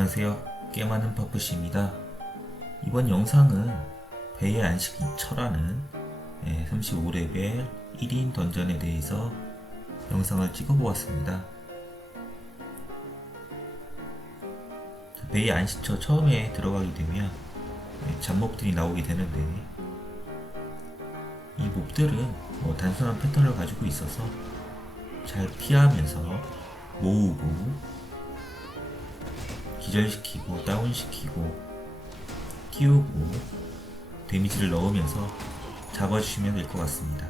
안녕하세요. 게임하는 퍼프시입니다. 이번 영상은 베의 안식 2처라는 35레벨 1인 던전에 대해서 영상을 찍어보았습니다. 베의 안식처 처음에 들어가게 되면 잡몹들이 나오게 되는데, 이 몹들은 단순한 패턴을 가지고 있어서 잘 피하면서 모으고 기절시키고 다운시키고 키우고 데미지를 넣으면서 잡아주시면 될 것 같습니다.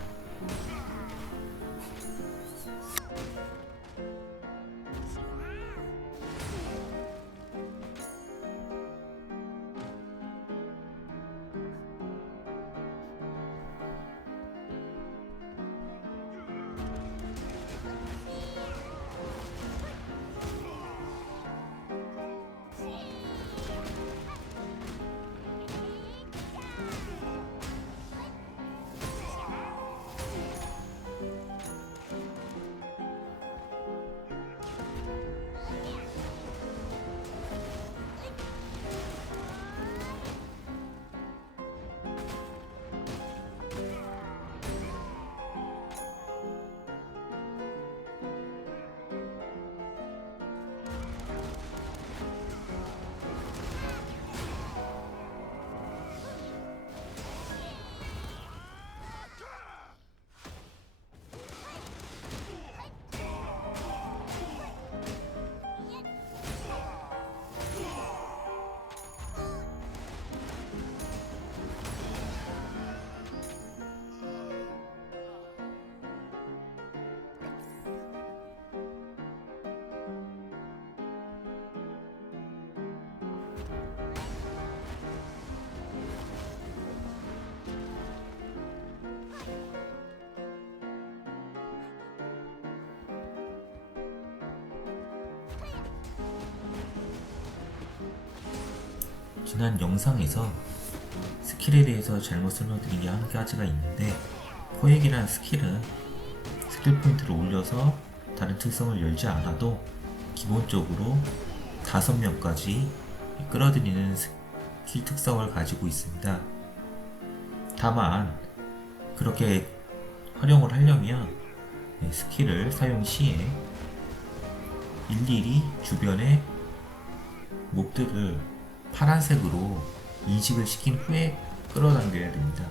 지난 영상에서 스킬에 대해서 잘못 설명드린 게 한 가지가 있는데, 포획이라는 스킬은 스킬 포인트를 올려서 다른 특성을 열지 않아도 기본적으로 5명까지 끌어들이는 스킬 특성을 가지고 있습니다. 다만 그렇게 활용을 하려면 스킬을 사용 시에 일일이 주변의 몹들을 파란색으로 인식을 시킨 후에 끌어당겨야 됩니다.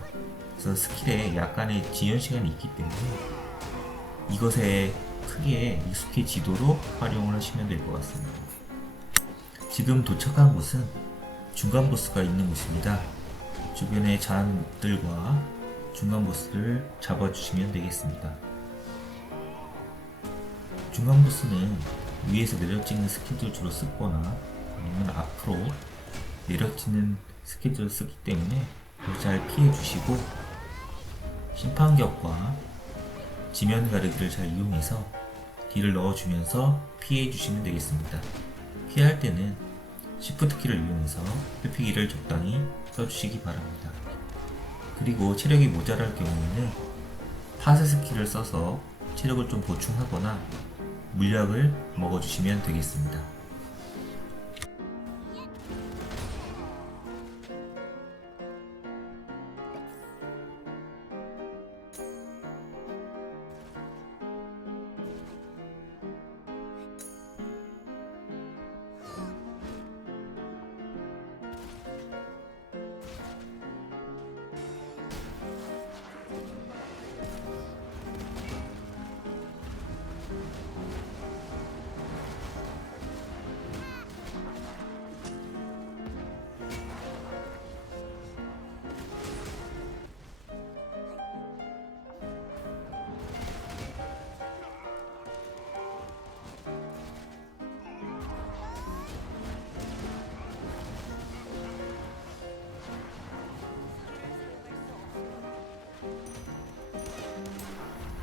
그래서 스킬에 약간의 지연 시간이 있기 때문에 이것에 크게 익숙해지도록 활용을 하시면 될 것 같습니다. 지금 도착한 곳은 중간 보스가 있는 곳입니다. 주변의 잔들과 중간 보스를 잡아주시면 되겠습니다. 중간 보스는 위에서 내려찍는 스킬들 주로 쓰거나 아니면 앞으로 내려치는 스킬들을 쓰기 때문에 잘 피해주시고, 심판격과 지면 가르기를 잘 이용해서 딜을 넣어주면서 피해주시면 되겠습니다. 피할 때는 Shift 키를 이용해서 회피기를 적당히 써주시기 바랍니다. 그리고 체력이 모자랄 경우에는 파세 스킬을 써서 체력을 좀 보충하거나 물약을 먹어주시면 되겠습니다.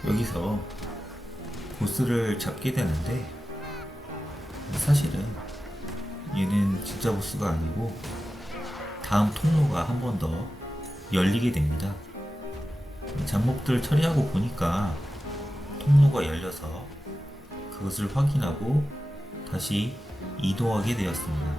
여기서 보스를 잡게 되는데, 사실은 얘는 진짜 보스가 아니고 다음 통로가 한 번 더 열리게 됩니다. 잡몹들 처리하고 보니까 통로가 열려서 그것을 확인하고 다시 이동하게 되었습니다.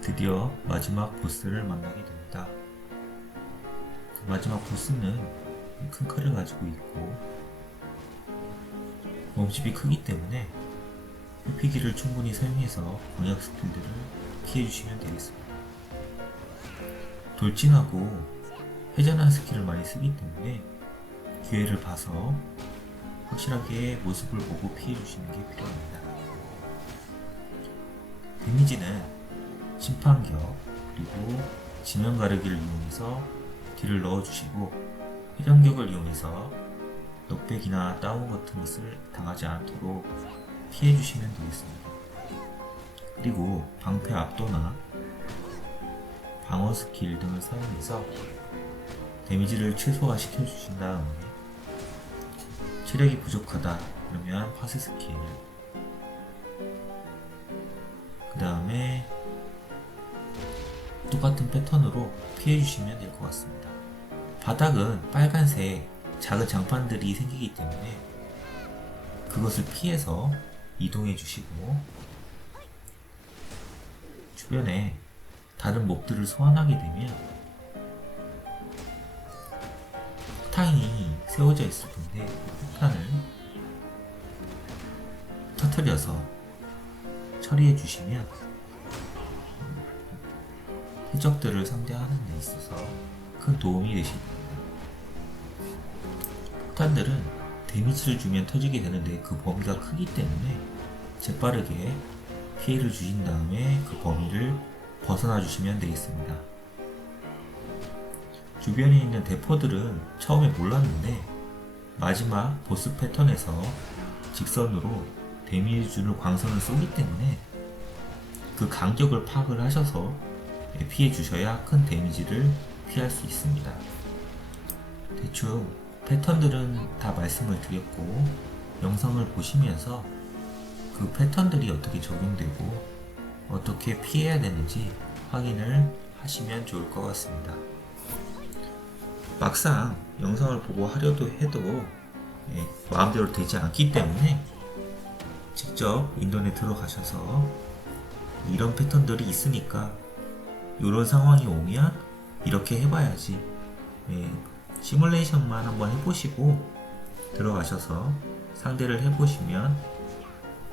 드디어 마지막 보스를 만나게 됩니다. 마지막 보스는 큰 칼을 가지고 있고 몸집이 크기 때문에 회피기를 충분히 사용해서 공략 스킬들을 피해주시면 되겠습니다. 돌진하고 회전하는 스킬을 많이 쓰기 때문에 기회를 봐서 확실하게 모습을 보고 피해주시는 게 필요합니다. 데미지는 심판격 그리고 지면 가르기를 이용해서 딜을 넣어주시고 회전격을 이용해서 넉백이나 다운 같은 것을 당하지 않도록 피해주시면 되겠습니다. 그리고 방패 압도나 방어 스킬 등을 사용해서 데미지를 최소화 시켜주신 다음에 체력이 부족하다 그러면 파쇄 스킬 그 다음에 똑같은 패턴으로 피해주시면 될 것 같습니다. 바닥은 빨간색 작은 장판들이 생기기 때문에 그것을 피해서 이동해 주시고 주변에 다른 몹들을 소환하게 되면 폭탄이 세워져 있을 텐데 그 폭탄을 터뜨려서 처리해 주시면 해적들을 상대하는 데 있어서 큰 도움이 되십니다. 폭탄들은 데미지를 주면 터지게 되는데 그 범위가 크기 때문에 재빠르게 피해를 주신 다음에 그 범위를 벗어나 주시면 되겠습니다. 주변에 있는 대포들은 처음에 몰랐는데 마지막 보스 패턴에서 직선으로 데미지 주는 광선을 쏘기 때문에 그 간격을 파악을 하셔서 피해 주셔야 큰 데미지를 피할 수 있습니다. 대충 패턴들은 다 말씀을 드렸고, 영상을 보시면서 그 패턴들이 어떻게 적용되고 어떻게 피해야 되는지 확인을 하시면 좋을 것 같습니다. 막상 영상을 보고 하려도 해도 마음대로 되지 않기 때문에 직접 인터넷 들어가셔서 이런 패턴들이 있으니까 이런 상황이 오면 이렇게 해봐야지, 시뮬레이션만 한번 해보시고 들어가셔서 상대를 해보시면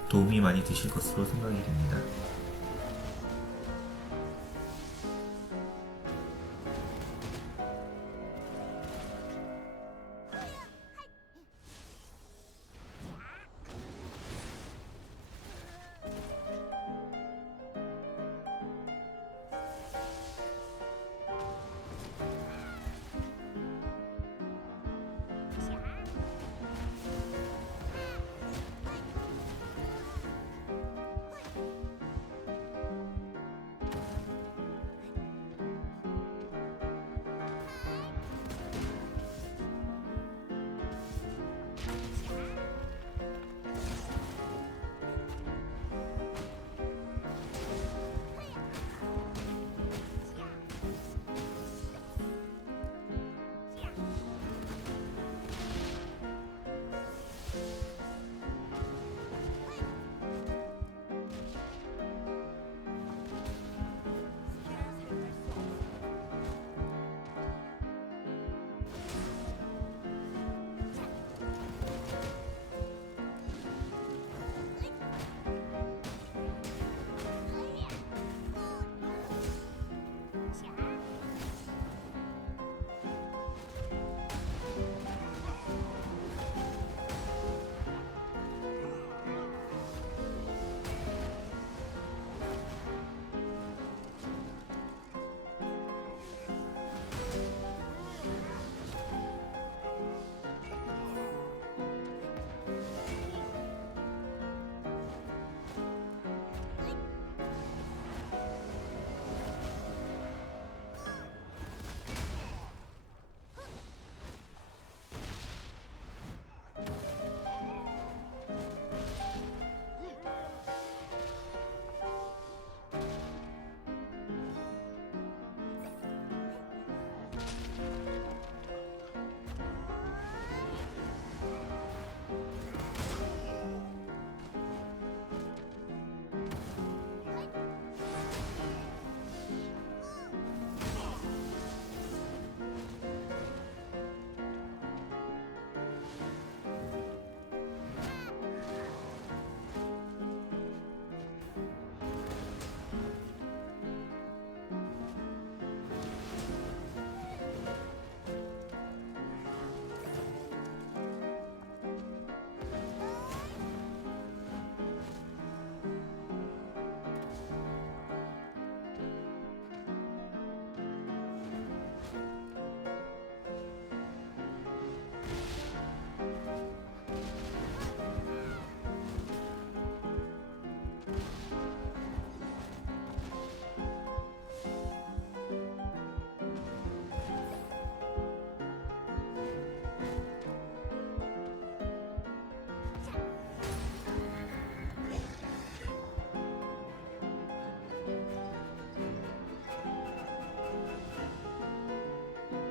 도움이 많이 되실 것으로 생각이 됩니다.